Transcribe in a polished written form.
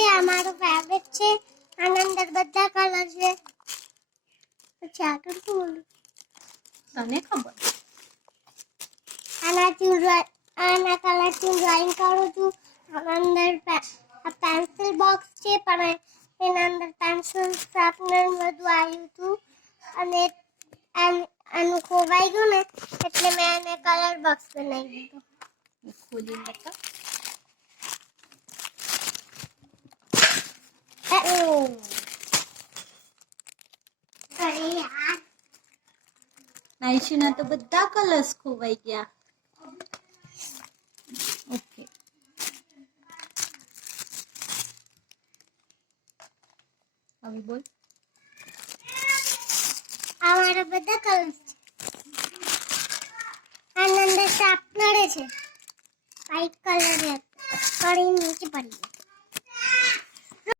છે, આ મારો ફેવરેટ છે. આના અંદર બધા કલર છે. પછી આગળ શું બોલું તને ખબર? આના કલરથી ડ્રોઈંગ કરું છું. આના અંદર પેન્સિલ બોક્સ છે, પણ એના અંદર પેન્સિલ શાર્પનર બધું આવ્યું હતું અને આનું ખોવાઈ ગયું ને એટલે મેં એને કલર બોક્સ બનાવી દીધું. ખોલીને બતા. અરે યાર, નાઈશીના તો બધા કલર્સ ખોવાઈ ગયા. ઓકે, હવે બોલ. આ મારા બધા કલર્સ છે. આના અંદર શાર્પનર છે, વ્હાઈટ કલર છે, પડી નીચે પડી ગયો.